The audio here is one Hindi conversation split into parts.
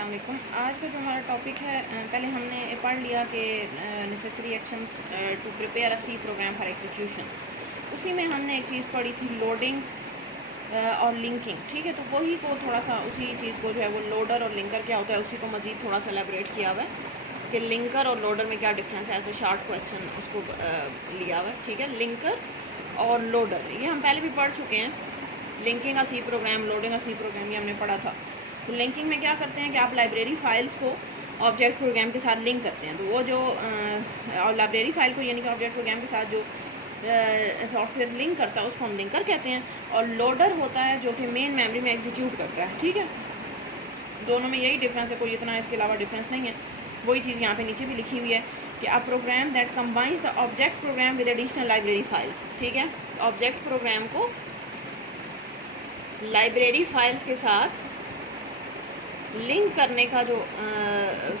अस्सलाम वालेकुम। आज का जो हमारा टॉपिक है, पहले हमने पढ़ लिया कि necessary actions to prepare a C program for execution. उसी में हमने एक चीज़ पढ़ी थी, लोडिंग और लिंकिंग। ठीक है, तो वही को थोड़ा सा उसी चीज़ को जो है वो लोडर और लिंकर क्या होता है उसी को मज़ीद थोड़ा सा एलेबरेट किया हुआ है कि लिंकर और लोडर में क्या डिफरेंस है। एज ए शार्ट क्वेश्चन उसको लिया हुआ है। ठीक है, लिंकर और लोडर ये हम पहले भी पढ़ चुके हैं। लिंकिंग का सी प्रोग्राम, लोडिंग का सी प्रोग्राम, ये हमने पढ़ा था। तो लिंकिंग में क्या करते हैं कि आप लाइब्रेरी फाइल्स को ऑब्जेक्ट प्रोग्राम के साथ लिंक करते हैं। तो वो जो लाइब्रेरी फाइल को यानी कि ऑब्जेक्ट प्रोग्राम के साथ जो सॉफ्टवेयर लिंक करता है उसको हम लिंकर कहते हैं। और लोडर होता है जो कि मेन मेमोरी में एग्जीक्यूट करता है। ठीक है, दोनों में यही डिफरेंस है, कोई इतना इसके अलावा डिफरेंस नहीं है। वही चीज़ यहाँ पे नीचे भी लिखी हुई है कि a program that combines the object program with additional library files. ठीक है, ऑब्जेक्ट प्रोग्राम को लाइब्रेरी फाइल्स के साथ लिंक करने का जो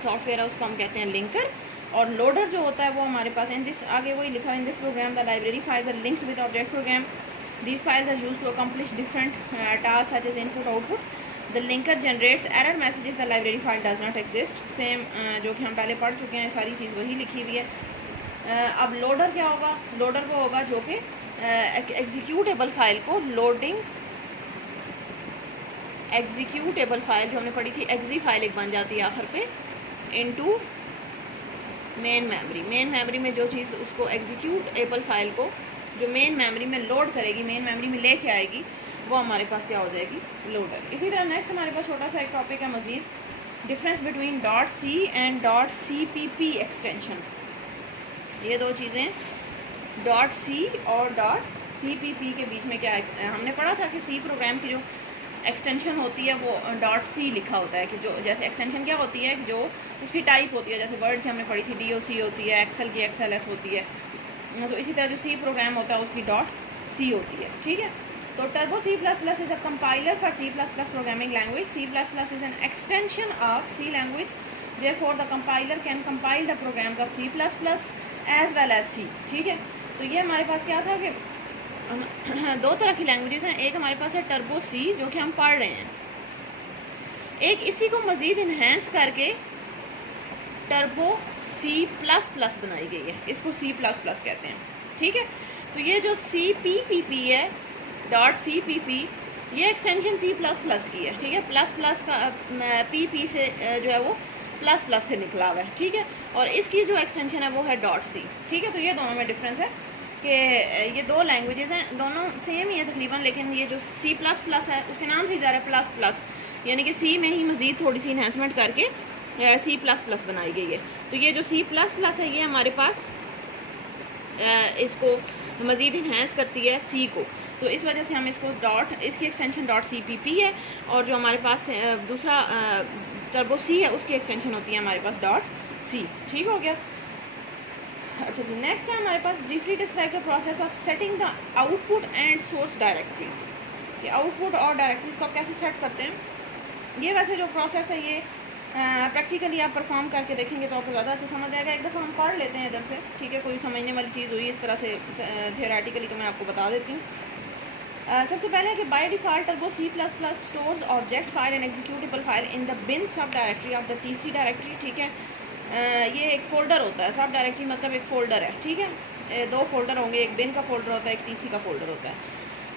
सॉफ्टवेयर है उसको हम कहते हैं लिंकर। और लोडर जो होता है वो हमारे पास इन दिस, आगे वही लिखा है, in this program the library files are linked with object program. These files are used to accomplish different task such as input output. The linker generates error message if the library file does not exist. Same जो कि हम पहले पढ़ चुके हैं, सारी चीज़ वही लिखी हुई है। अब लोडर क्या होगा? लोडर वो होगा जो कि एग्जीक्यूटेबल फाइल को लोडिंग, एग्जीक्यूटेबल फाइल जो हमने पढ़ी थी, एग्जी फाइल एक बन जाती है आखिर पे, into main memory. Main memory में जो चीज़ उसको एग्जीक्यूटेबल फाइल को जो मेन मेमोरी में लोड करेगी, मेन मेमोरी में लेके आएगी, वो हमारे पास क्या हो जाएगी? लोडर। इसी तरह नेक्स्ट हमारे पास छोटा सा एक टॉपिक है मज़ीद, difference between dot C and dot C P P extension. ये दो चीज़ें, डॉट सी और डॉट सी पी पी के बीच में क्या हमने पढ़ा था कि सी प्रोग्राम की जो एक्सटेंशन होती है वो डॉट सी लिखा होता है कि जो जैसे एक्सटेंशन क्या होती है कि जो उसकी टाइप होती है, जैसे वर्ड की हमने पढ़ी थी DOC होती है, एक्सेल की XLS होती है। तो इसी तरह जो सी प्रोग्राम होता है उसकी डॉट सी होती है। ठीक है, तो turbo C++ is a compiler for C++ programming language. C++ is an extension of C language, therefore the compiler can compile the programs of C++ as well as C। ठीक है, तो ये हमारे पास क्या था कि दो तरह की लैंग्वेजेस हैं। एक हमारे पास है टर्बो सी जो कि हम पढ़ रहे हैं, एक इसी को मज़ीद इन्हेंस करके टर्बो C++ बनाई गई है, इसको C++ कहते हैं। ठीक है, तो ये जो CPPP है, डॉट CPP, ये एक्सटेंशन C++ की है। ठीक है, प्लस प्लस का PP से जो है वो प्लस प्लस से निकला हुआ है। ठीक है, और इसकी जो एक्सटेंशन है वो है डॉट C। ठीक है, तो ये दोनों में डिफरेंस है कि ये दो लैंग्वेजेस हैं, दोनों सेम ही है तकरीबन, लेकिन ये जो C++ है उसके नाम से जा रहा है प्लस प्लस, यानी कि C में ही मज़ीद थोड़ी सी इन्हेंसमेंट करके C++ बनाई गई है। तो ये जो C++ है ये हमारे पास इसको मज़ीद इन्हेंस करती है C को, तो इस वजह से हम इसको डॉट, इसकी एक्सटेंशन डॉट CPP है। और जो हमारे पास दूसरा टर्बो C है उसकी एक्सटेंशन होती है हमारे पास डॉट C। ठीक हो गया। अच्छा जी, नेक्स्ट है हमारे पास briefly describe the process of setting the output and source directories. ये आउटपुट और डायरेक्टरीज को आप कैसे सेट करते हैं, ये वैसे जो प्रोसेस है ये प्रैक्टिकली आप परफॉर्म करके देखेंगे तो आपको ज़्यादा अच्छा समझ आएगा। एक दफ़ा हम पढ़ लेते हैं इधर से। ठीक है, कोई समझने वाली चीज़ हुई इस तरह से थियोरेटिकली तो मैं आपको बता देती हूँ। सबसे पहले है कि by default turbo C++ stores object file and executable file in the bin sub directory of the TC directory. ठीक है, ये एक फ़ोल्डर होता है, सब डायरेक्टरी मतलब एक फ़ोल्डर है। ठीक है, दो फोल्डर होंगे, एक बिन का फ़ोल्डर होता है, एक TC का फ़ोल्डर होता है।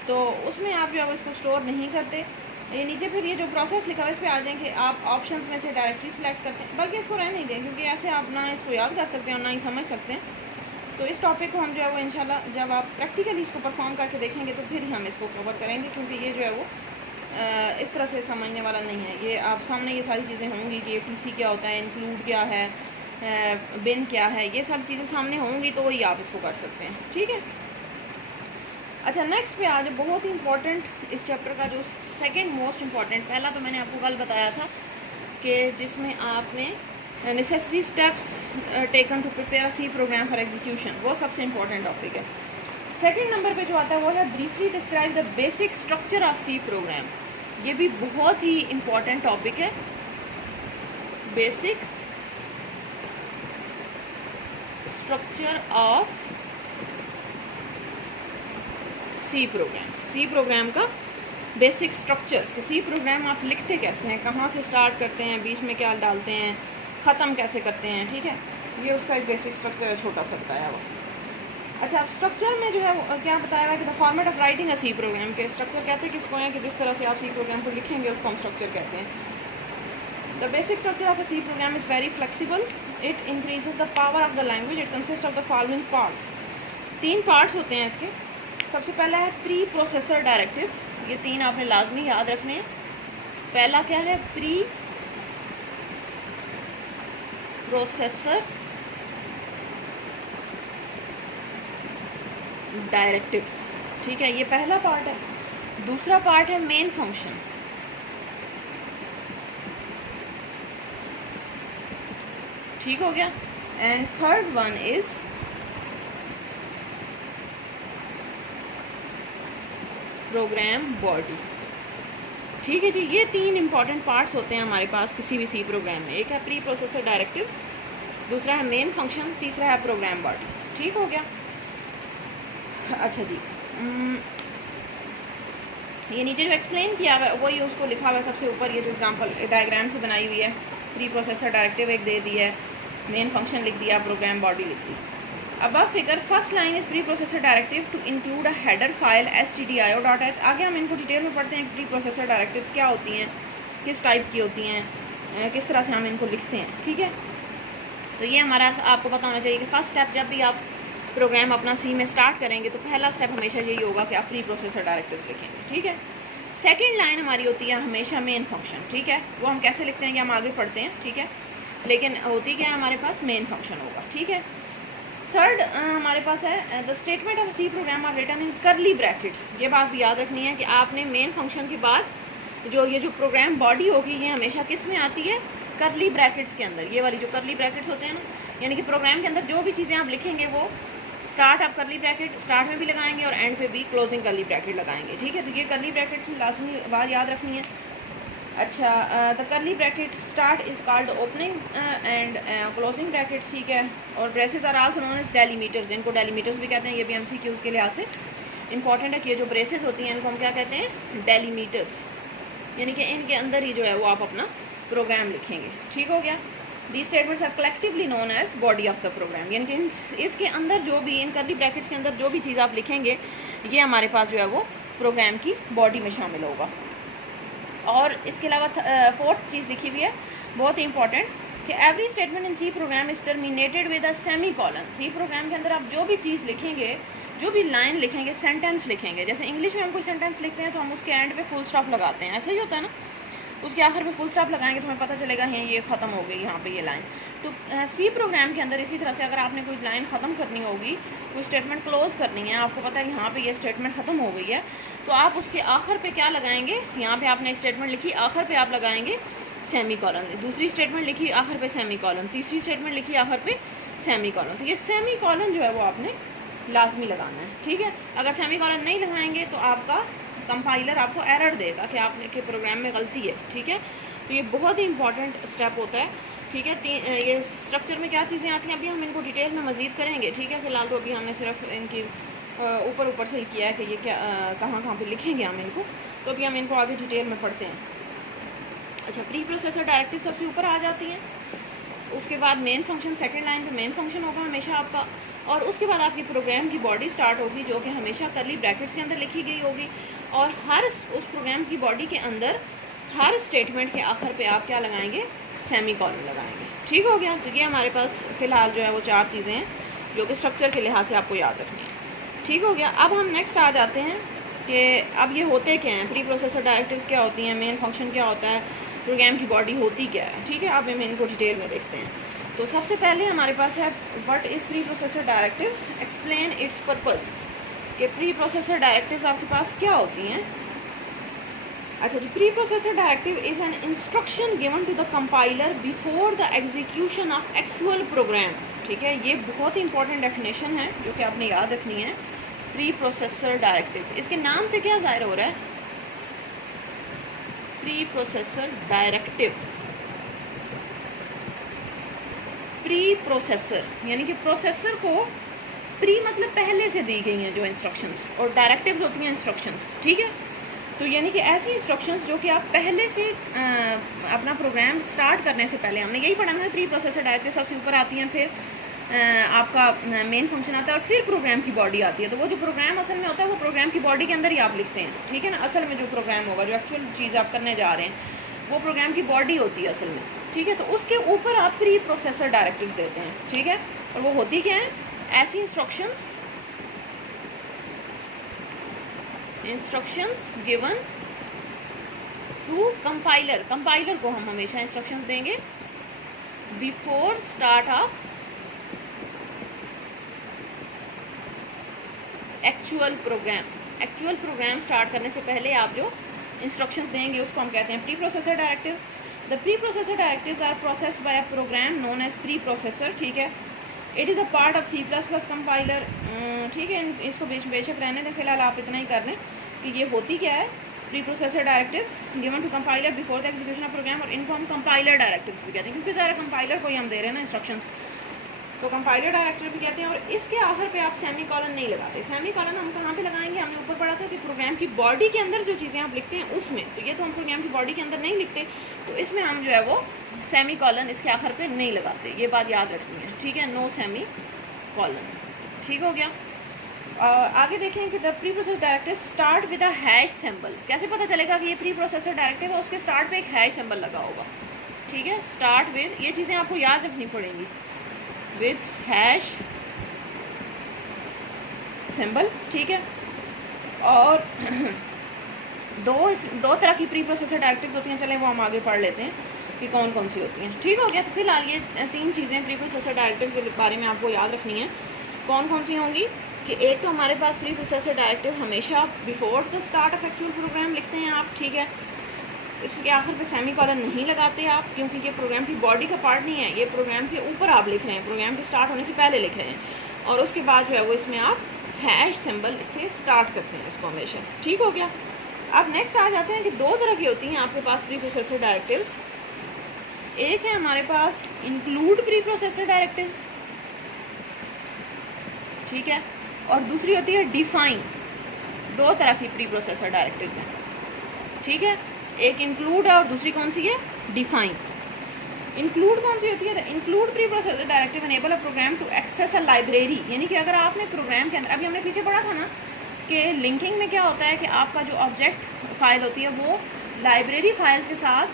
तो उसमें आप जो है इसको स्टोर नहीं करते। ये नीचे फिर ये जो प्रोसेस लिखा हुआ है इस पर आ जाएं कि आप ऑप्शंस में से डायरेक्टरी सेलेक्ट करते हैं, बल्कि इसको रहने दें क्योंकि ऐसे आप ना इसको याद कर सकते हैं और ना ही समझ सकते हैं। तो इस टॉपिक को हम जो है वो इंशाल्लाह जब आप प्रैक्टिकली इसको परफॉर्म करके देखेंगे तो फिर ही हम इसको कवर करेंगे, क्योंकि ये जो है वो इस तरह से समझने वाला नहीं है। ये आप सामने ये सारी चीज़ें होंगी कि TC क्या होता है, इंक्लूड क्या है, बिन क्या है, ये सब चीज़ें सामने होंगी तो वही आप इसको कर सकते हैं। ठीक है, अच्छा नेक्स्ट पे आज बहुत ही इंपॉर्टेंट इस चैप्टर का जो सेकंड मोस्ट इम्पॉर्टेंट, पहला तो मैंने आपको कल बताया था कि जिसमें आपने necessary steps taken to prepare a C program for execution, वो सबसे इम्पॉर्टेंट टॉपिक है। सेकंड नंबर पे जो आता है वो है briefly describe the basic structure of C program. ये भी बहुत ही इम्पॉर्टेंट टॉपिक है, basic structure of C program. C program का बेसिक स्ट्रक्चर कि सी प्रोग्राम आप लिखते कैसे हैं, कहाँ से स्टार्ट करते हैं, बीच में क्या डालते हैं, ख़त्म कैसे करते हैं, ठीक है। ये उसका एक बेसिक स्ट्रक्चर है, छोटा सा बताया हुआ। अच्छा, अब स्ट्रक्चर में जो है क्या बताया हुआ है कि the format of writing a C program के स्ट्रक्चर कहते हैं किसको हैं कि जिस तरह से आप सी प्रोग्राम को लिखेंगे उसको हम स्ट्रक्चर कहते हैं। The basic structure of a C program is very flexible, it increases the power of the language, it consist of the following parts. 3 parts होते हैं इसके। सबसे पहला है प्री प्रोसेसर डायरेक्टिव्स, ये 3 आपने लाजमी याद रखने हैं। पहला क्या है, प्री प्रोसेसर डायरेक्टिव्स, ठीक है, ये पहला पार्ट है। दूसरा पार्ट है मेन फंक्शन, ठीक हो गया। And third one is program body, ठीक है जी। ये 3 इंपॉर्टेंट पार्ट्स होते हैं हमारे पास किसी भी सी प्रोग्राम में। एक है प्री प्रोसेसर डायरेक्टिव्स, दूसरा है मेन फंक्शन, तीसरा है प्रोग्राम बॉडी, ठीक हो गया। अच्छा जी, ये नीचे जो एक्सप्लेन किया हुआ है वही उसको लिखा हुआ है सबसे ऊपर, ये जो एग्जांपल डायग्राम से बनाई हुई है। प्री प्रोसेसर डायरेक्टिव एक दे दी है, मेन फंक्शन लिख दिया, प्रोग्राम बॉडी लिख दी। अब figure first line is pre processor directive to include a header file stdio.h। आगे हम इनको डिटेल में पढ़ते हैं प्री प्रोसेसर डायरेक्टिव्स क्या होती हैं, किस टाइप की होती हैं, किस तरह से हम इनको लिखते हैं, ठीक है। तो ये हमारा आपको पता होना चाहिए कि फर्स्ट स्टेप जब भी आप प्रोग्राम अपना सी में स्टार्ट करेंगे तो पहला स्टेप हमेशा यही होगा कि आप प्री प्रोसेसर डायरेक्टिव्स लिखेंगे, ठीक है। सेकंड लाइन हमारी होती है हमेशा मेन फंक्शन, ठीक है। वो हम कैसे लिखते हैं कि हम आगे पढ़ते हैं, ठीक है, लेकिन होती क्या है हमारे पास मेन फंक्शन होगा, ठीक है। थर्ड हमारे पास है the statement of C program are written in curly brackets. ये बात भी याद रखनी है कि आपने मेन फंक्शन के बाद जो प्रोग्राम बॉडी होगी ये हमेशा किस में आती है, करली ब्रैकेट्स के अंदर। ये वाली जो करली ब्रैकेट्स होते हैं ना, यानी कि प्रोग्राम के अंदर जो भी चीज़ें आप लिखेंगे वो स्टार्ट आप करली ब्रैकेट स्टार्ट में भी लगाएंगे और एंड पे भी क्लोजिंग करली ब्रैकेट लगाएंगे, ठीक है। तो ये करली ब्रैकेट्स में लाजमी बात याद रखनी है। अच्छा, the curly bracket start is called opening and closing brackets, ठीक है। और braces are also known as delimiters, इनको डेलीमीटर्स भी कहते हैं। ये भी MCQs के लिहाज से इंपॉर्टेंट है कि ये जो ब्रेसेस होती हैं इनको हम क्या कहते हैं, डेलीमीटर्स, यानी कि इनके अंदर ही जो है वो आप अपना प्रोग्राम लिखेंगे, ठीक हो गया। The statements are collectively known as body of the program, यानी कि इसके अंदर जो भी इन करली ब्रैकेट्स के अंदर जो भी चीज़ आप लिखेंगे ये हमारे पास जो है वो प्रोग्राम की बॉडी में शामिल होगा। और इसके अलावा फोर्थ चीज़ लिखी हुई है बहुत ही इंपॉर्टेंट कि every statement in C program is terminated with a semicolon. C program के अंदर आप जो भी चीज़ लिखेंगे, जो भी लाइन लिखेंगे, सेंटेंस लिखेंगे, जैसे इंग्लिश में हम कोई सेंटेंस लिखते हैं तो हम उसके एंड पे फुल स्टॉप लगाते हैं, ऐसा ही होता है ना। उसके आखिर में फुल स्टॉप लगाएंगे तो हमें पता चलेगा ये ख़त्म हो गई यहाँ पे ये लाइन। तो सी प्रोग्राम के अंदर इसी तरह से अगर आपने कोई लाइन ख़त्म करनी होगी, कोई स्टेटमेंट क्लोज करनी है, आपको पता है कि यहाँ पे ये स्टेटमेंट ख़त्म हो गई है, तो आप उसके आखिर पे क्या लगाएंगे, यहाँ पे आपने एक स्टेटमेंट लिखी, आखिर पे आप लगाएंगे सेमी कॉलन। दूसरी स्टेटमेंट लिखी, आखिर पे सेमी कॉलन। तीसरी स्टेटमेंट लिखी, आखिर पे सेमी कॉलन। तो ये सेमी कॉलन जो है वो आपने लाजमी लगाना है, ठीक है। अगर सेमी कॉलन नहीं लगाएंगे तो आपका कंपाइलर आपको एरर देगा कि आपने के प्रोग्राम में गलती है, ठीक है। तो ये बहुत ही इंपॉर्टेंट स्टेप होता है, ठीक है। ये स्ट्रक्चर में क्या चीज़ें आती हैं अभी हम इनको डिटेल में मज़ीद करेंगे, ठीक है। फ़िलहाल तो अभी हमने सिर्फ इनकी ऊपर से किया है कि ये क्या कहाँ पे लिखेंगे हम इनको, तो अभी हम इनको आगे डिटेल में पढ़ते हैं। अच्छा, प्री प्रोसेसर डायरेक्टिव सबसे ऊपर आ जाती हैं, उसके बाद मेन फंक्शन, सेकंड लाइन पे मेन फंक्शन होगा हमेशा आपका, और उसके बाद आपकी प्रोग्राम की बॉडी स्टार्ट होगी जो कि हमेशा करली ब्रैकेट्स के अंदर लिखी गई होगी। और हर उस प्रोग्राम की बॉडी के अंदर हर स्टेटमेंट के आखिर पे आप क्या लगाएंगे, सेमी कॉलन लगाएंगे, ठीक हो गया। तो ये हमारे पास फ़िलहाल जो है वो 4 चीज़ें हैं जो कि स्ट्रक्चर के लिहाज से आपको याद रखनी है, ठीक हो गया। अब हम नेक्स्ट आ जाते हैं कि अब ये होते क्या हैं, प्री प्रोसेसर डायरेक्टिव्स क्या होती हैं, मेन फंक्शन क्या होता है, प्रोग्राम की बॉडी होती क्या है, ठीक है। अब हम इनको डिटेल में देखते हैं। तो सबसे पहले हमारे पास है what is pre processor directives, explain its purpose, कि प्री प्रोसेसर डायरेक्टिव्स आपके पास क्या होती हैं। अच्छा जी, pre processor directive is an instruction given to the compiler before the execution of actual program, ठीक है। ये बहुत इंपॉर्टेंट डेफिनेशन है जो कि आपने याद रखनी है। प्री प्रोसेसर डायरेक्टिव्स, इसके नाम से क्या ज़ाहिर हो रहा है, pre processor directives. Pre processor यानी कि प्रोसेसर को प्री मतलब पहले से दी गई हैं जो इंस्ट्रक्शंस, और डायरेक्टिव्स होती हैं इंस्ट्रक्शंस, ठीक है। तो यानी कि ऐसी इंस्ट्रक्शंस जो कि आप पहले से अपना प्रोग्राम स्टार्ट करने से पहले, हमने यही पढ़ा था, प्री प्रोसेसर डायरेक्टिव सबसे ऊपर आती हैं, फिर आपका मेन फंक्शन आता है और फिर प्रोग्राम की बॉडी आती है। तो वो जो प्रोग्राम असल में होता है वो प्रोग्राम की बॉडी के अंदर ही आप लिखते हैं, ठीक है ना। असल में जो प्रोग्राम होगा, जो एक्चुअल चीज़ आप करने जा रहे हैं, वो प्रोग्राम की बॉडी होती है असल में, ठीक है। तो उसके ऊपर आप प्री प्रोसेसर डायरेक्टिव्स देते हैं, ठीक है। और वो होती क्या है? ऐसी instructions given to compiler, compiler को हम हमेशा इंस्ट्रक्शंस देंगे before start of actual program start करने से पहले आप जो इंस्ट्रक्शंस देंगे उसको हम कहते हैं pre processor directives. The pre processor directives are processed by a program known as preprocessor, ठीक है। It is a part of C++ compiler, ठीक है। इसको बेशक रहने दें, फिलहाल आप इतना ही कर लें कि ये होती क्या है, pre processor directives given to compiler before the execution of program, और इनको हम कंपाइलर डायरेक्टिव्स भी कहते हैं, क्योंकि ज़रा कंपाइलर को ही हम दे रहे हैं ना इंस्ट्रक्शंस, तो कंपाइलर डायरेक्टिव भी कहते हैं। और इसके आखिर पे आप सेमी कॉलन नहीं लगाते। सेमी कॉलन हम कहाँ पे लगाएंगे? हमने ऊपर पढ़ा था कि प्रोग्राम की बॉडी के अंदर जो चीज़ें आप लिखते हैं उसमें, तो ये तो हम प्रोग्राम की बॉडी के अंदर नहीं लिखते, तो इसमें हम जो है वो सेमी कॉलन इसके आखिर पे नहीं लगाते, ये बात याद रखनी है, ठीक है। नो सेमी कॉलन, ठीक हो गया। आगे देखें कि the pre processor directive start with a hash symbol. कैसे पता चलेगा कि ये प्री प्रोसेसर डायरेक्टिव है? उसके स्टार्ट पे एक हैश सिंबल लगा होगा, ठीक है। स्टार्ट विद, ये चीज़ें आपको याद रखनी पड़ेंगी, विद हैश सिंबल, ठीक है। और दो तरह की प्री प्रोसेसर डायरेक्टिव्स होती हैं, चलें वो हम आगे पढ़ लेते हैं कि कौन कौन सी होती हैं, ठीक हो गया। तो फिलहाल ये 3 चीज़ें प्री प्रोसेसर डायरेक्टिव्स के बारे में आपको याद रखनी है। कौन कौन सी होंगी कि एक तो हमारे पास प्री प्रोसेसर डायरेक्टिव हमेशा before the start of actual program लिखते हैं आप, ठीक है। इसके आखिर पे सेमी कॉलन नहीं लगाते आप, क्योंकि ये प्रोग्राम की बॉडी का पार्ट नहीं है, ये प्रोग्राम के ऊपर आप लिख रहे हैं, प्रोग्राम के स्टार्ट होने से पहले लिख रहे हैं। और उसके बाद जो है वो इसमें आप हैश सिंबल से स्टार्ट करते हैं इसको हमेशा, ठीक हो गया। अब नेक्स्ट आ जाते हैं कि 2 तरह की होती हैं आपके पास प्री प्रोसेसर डायरेक्टिव्स। एक है हमारे पास इंक्लूड प्री प्रोसेसर डायरेक्टिव्स, ठीक है, और दूसरी होती है डिफाइन। 2 तरह की प्री प्रोसेसर डायरेक्टिव्स हैं, ठीक है। एक इंक्लूड है और दूसरी कौन सी है? डिफाइन। इंक्लूड कौन सी होती है? The include pre processor directive enable a program to access a library, यानी कि अगर आपने प्रोग्राम के अंदर, अभी हमने पीछे पढ़ा था ना कि लिंकिंग में क्या होता है कि आपका जो ऑब्जेक्ट फाइल होती है वो लाइब्रेरी फाइल्स के साथ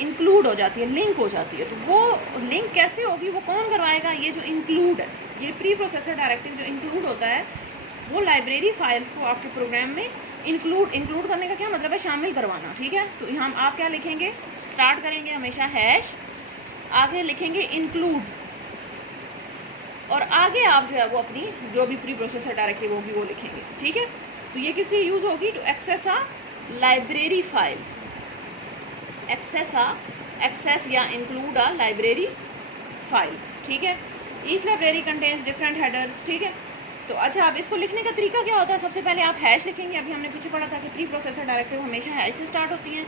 इंक्लूड हो जाती है, लिंक हो जाती है। तो वो लिंक कैसे होगी, वो कौन करवाएगा? ये जो इंक्लूड है, ये प्री प्रोसेसर डायरेक्टिव जो इंक्लूड होता है वो लाइब्रेरी फाइल्स को आपके प्रोग्राम में इंक्लूड करने का क्या मतलब है? शामिल करवाना, ठीक है। तो हम आप क्या लिखेंगे? स्टार्ट करेंगे हमेशा हैश, आगे लिखेंगे इंक्लूड, और आगे आप जो है वो अपनी जो भी प्री प्रोसेसर डायरेक्टिव होगी वो लिखेंगे, ठीक है। तो ये किस लिए यूज़ होगी? To access a library file, access या इंक्लूड अ लाइब्रेरी फाइल, ठीक है। Each library contains different headers, ठीक है। तो अच्छा, अब इसको लिखने का तरीका क्या होता है? सबसे पहले आप हैश लिखेंगे, अभी हमने पीछे पढ़ा था कि प्री प्रोसेसर डायरेक्टिव हमेशा हैश से स्टार्ट होती हैं।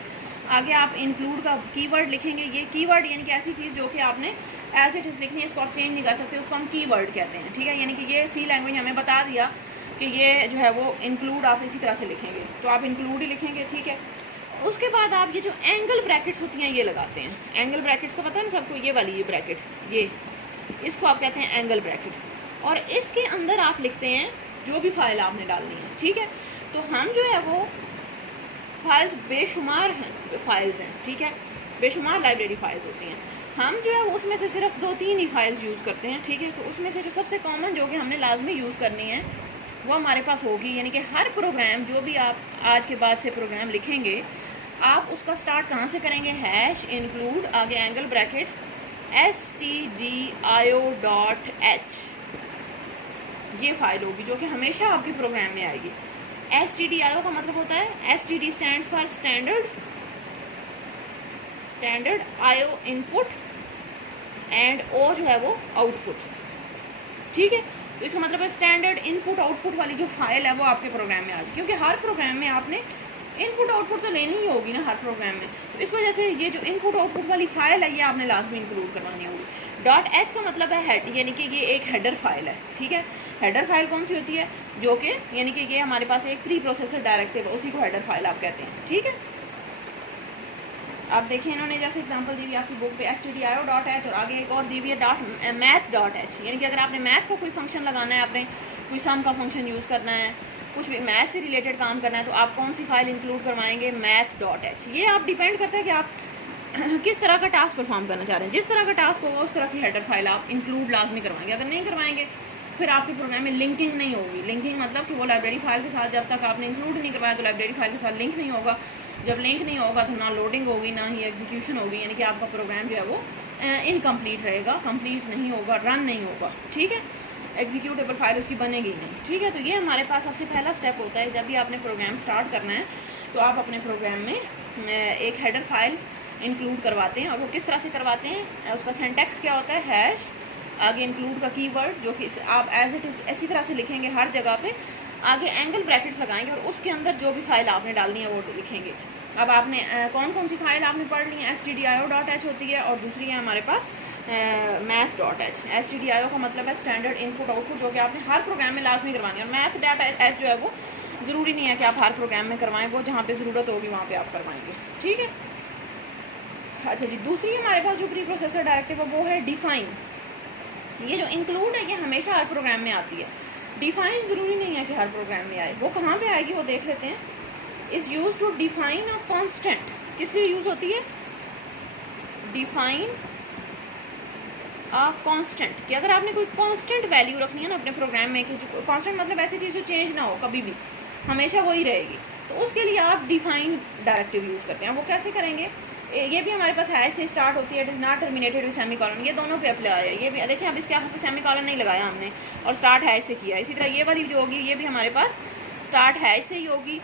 आगे आप इंक्लूड का कीवर्ड लिखेंगे, ये कीवर्ड यानी कि ऐसी चीज़ जो कि आपने एज इट इज़ लिखनी है, इसको आप चेंज नहीं कर सकते, उसको हम कीवर्ड कहते हैं, ठीक है। यानी कि ये सी लैंग्वेज हमें बता दिया कि ये जो है वो इंक्लूड आप इसी तरह से लिखेंगे, तो आप इंक्लूड ही लिखेंगे, ठीक है। उसके बाद आप ये जो एंगल ब्रैकेट्स होती हैं ये लगाते हैं। एंगल ब्रैकेट्स का पता है ना सबको, ये वाली ये ब्रैकेट, ये इसको आप कहते हैं एंगल ब्रैकेट, और इसके अंदर आप लिखते हैं जो भी फाइल आपने डालनी है, ठीक है। तो हम जो है वो फाइल्स बेशुमार हैं, फाइल्स हैं, ठीक है, बेशुमार लाइब्रेरी फाइल्स होती हैं। हम जो है उसमें से सिर्फ 2-3 ही फाइल्स यूज़ करते हैं, ठीक है। तो उसमें से जो सबसे कॉमन जो कि हमने लाजमी यूज़ करनी है वो हमारे पास होगी, यानी कि हर प्रोग्राम जो भी आप आज के बाद से प्रोग्राम लिखेंगे, आप उसका स्टार्ट कहाँ से करेंगे? हैश इंक्लूड, आगे एंगल ब्रैकेट stdio.h, ये फाइल होगी जो कि हमेशा आपके प्रोग्राम में आएगी। stdio का मतलब होता है, std stands for standard IO input, and o जो है वो आउटपुट, ठीक है। तो इसका मतलब है स्टैंडर्ड इनपुट आउटपुट वाली जो फाइल है वो आपके प्रोग्राम में आ जाए, क्योंकि हर प्रोग्राम में आपने इनपुट आउटपुट तो लेनी ही होगी ना हर प्रोग्राम में, तो इस वजह से ये जो इनपुट आउटपुट वाली फ़ाइल है ये आपने लाजमी इंक्लूड करवानी होगी। डॉट एच का मतलब है हेड, यानी कि ये एक हेडर फाइल है, ठीक है। हेडर फाइल कौन सी होती है, जो कि यानी कि ये हमारे पास एक प्री प्रोसेसर डायरेक्टिव है, उसी को हेडर फाइल आप कहते हैं, ठीक है। आप देखिए इन्होंने जैसे एग्जांपल दी हुई आपकी बुक पे stdio.h और आगे एक और दी हुई है math.h, यानी कि अगर आपने मैथ का कोई फंक्शन लगाना है, आपने कोई सम का फंक्शन यूज़ करना है, कुछ भी मैथ से रिलेटेड काम करना है, तो आप कौन सी फाइल इंक्लूड करवाएंगे, math.h। ये आप डिपेंड करता है कि आप किस तरह का टास्क परफॉर्म करना चाह रहे हैं। जिस तरह का टास्क होगा उस तरह की हेडर फाइल आप इंक्लूड लाजमी करवाएंगे। अगर नहीं करवाएंगे फिर आपके प्रोग्राम में लिंकिंग नहीं होगी। लिंकिंग मतलब कि वो लाइब्रेरी फाइल के साथ जब तक आपने इंक्लूड नहीं करवाया तो लाइब्रेरी फाइल के साथ लिंक नहीं होगा। जब लिंक नहीं होगा तो ना लोडिंग होगी ना ही एग्जीक्यूशन होगी, यानी कि आपका प्रोग्राम जो है वो इनकम्प्लीट रहेगा, कंप्लीट नहीं होगा, रन नहीं होगा, ठीक है। एग्जीक्यूटेबल फाइल उसकी बनेगी नहीं, ठीक है। तो ये हमारे पास सबसे पहला स्टेप होता है। जब भी आपने प्रोग्राम स्टार्ट करना है तो आप अपने प्रोग्राम में एक हेडर फाइल इंक्लूड करवाते हैं। और वो किस तरह से करवाते हैं, उसका सिंटैक्स क्या होता है, हैश, आगे इंक्लूड का कीवर्ड जो कि आप एज इट इज़ इसी तरह से लिखेंगे हर जगह पे, आगे एंगल ब्रैकेट्स लगाएंगे और उसके अंदर जो भी फाइल आपने डालनी है वो लिखेंगे। अब आपने कौन कौन सी फाइल आपने पढ़ ली है, stdio.h होती है और दूसरी है हमारे पास math.h। stdio का मतलब है स्टैंडर्ड इनपुट आउटपुट, जो कि आपने हर प्रोग्राम में लाजमी करवानी है। और math.h जो है वो ज़रूरी नहीं है कि आप हर प्रोग्राम में करवाएं, वो जहाँ पे ज़रूरत होगी वहाँ पे आप करवाएंगे, ठीक है। अच्छा जी, दूसरी हमारे पास जो प्री प्रोसेसर डायरेक्टिव है वो है डिफाइन। ये जो इंक्लूड है ये हमेशा हर प्रोग्राम में आती है। डिफाइन ज़रूरी नहीं है कि हर प्रोग्राम में आए, वो कहाँ पे आएगी वो देख लेते हैं। Is use to define a constant, किस लिए यूज़ होती है, डिफाइन अ कांस्टेंट, कि अगर आपने कोई कांस्टेंट वैल्यू रखनी है ना अपने प्रोग्राम में, कि कांस्टेंट मतलब ऐसी चीज़ जो चेंज ना हो कभी भी, हमेशा वही रहेगी, तो उसके लिए आप डिफाइन डायरेक्टिव यूज़ करते हैं। वो कैसे करेंगे, ये भी हमारे पास हैश से स्टार्ट होती है, it is not terminated with semicolon, ये दोनों पे अप्लाई है। ये भी देखिए, अब इसके यहाँ पे सेमीकोलन नहीं लगाया हमने और स्टार्ट हैश से किया। इसी तरह ये वाली जो होगी ये भी हमारे पास स्टार्ट हैश से ही होगी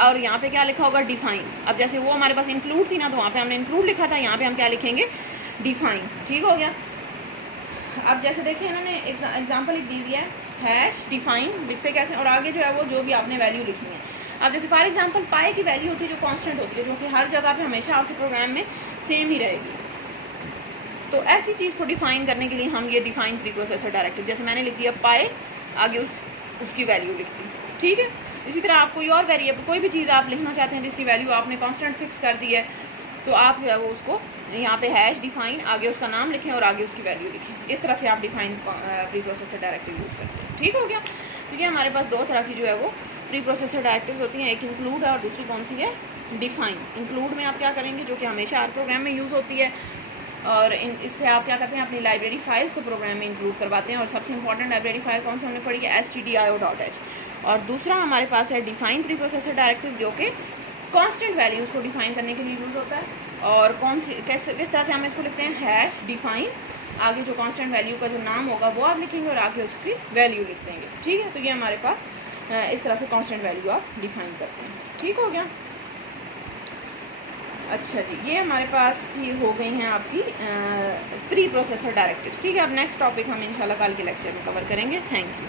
और यहाँ पे क्या लिखा होगा, डिफाइन। अब जैसे वो हमारे पास इंक्लूड थी ना, तो वहाँ पे हमने इंक्लूड लिखा था, यहाँ पे हम क्या लिखेंगे, डिफाइन, ठीक हो गया। अब जैसे देखिए इन्होंने एग्जाम्पल एक दी हुई है, हैश डिफाइन लिखते कैसे, और आगे जो है वो जो भी आपने वैल्यू लिखनी है। अब जैसे फॉर एग्जांपल पाई की वैल्यू होती है जो कांस्टेंट होती है, जो कि हर जगह पे हमेशा आपके प्रोग्राम में सेम ही रहेगी। तो ऐसी चीज़ को डिफाइन करने के लिए हम ये डिफाइन प्री प्रोसेसर डायरेक्टिव, जैसे मैंने लिख दिया पाई, आगे उसकी वैल्यू लिख दी, ठीक है। इसी तरह आप कोई और वेरिएबल, कोई भी चीज़ आप लिखना चाहते हैं जिसकी वैल्यू आपने कांस्टेंट फिक्स कर दी है, तो आप जो है वो उसको यहाँ पे हैश डिफाइन, आगे उसका नाम लिखें और आगे उसकी वैल्यू लिखें। इस तरह से आप define pre processor directive use करते हैं, ठीक हो गया। तो ये हमारे पास दो तरह की जो है वो प्री प्रोसेसर डायरेक्टिव्स होती हैं, एक इंक्लूड है और दूसरी कौन सी है, डिफाइन। इंक्लूड में आप क्या करेंगे, जो कि हमेशा हर प्रोग्राम में यूज़ होती है, और इससे आप क्या करते हैं, अपनी लाइब्रेरी फाइल्स को प्रोग्राम में इंक्लूड करवाते हैं। और सबसे इंपॉर्टेंट लाइब्रेरी फाइल कौन सी हमने पढ़ी है, stdio.h। और दूसरा हमारे पास है डिफाइन प्री प्रोसेसर डायरेक्टिव, जो कि कांस्टेंट वैल्यूज़ को डिफाइन करने के लिए यूज़ होता है। और कौन सी किस तरह से हम इसको लिखते हैं, हैश डिफाइन, आगे जो कांस्टेंट वैल्यू का जो नाम होगा वो आप लिखेंगे और आगे उसकी वैल्यू लिख देंगे, ठीक है। तो ये हमारे पास इस तरह से कांस्टेंट वैल्यू आप डिफाइन करते हैं, ठीक हो गया। अच्छा जी, ये हमारे पास हो गई हैं आपकी प्री प्रोसेसर डायरेक्टिव्स, ठीक है। अब नेक्स्ट टॉपिक हम इंशाल्लाह कल के लेक्चर में कवर करेंगे। Thank you.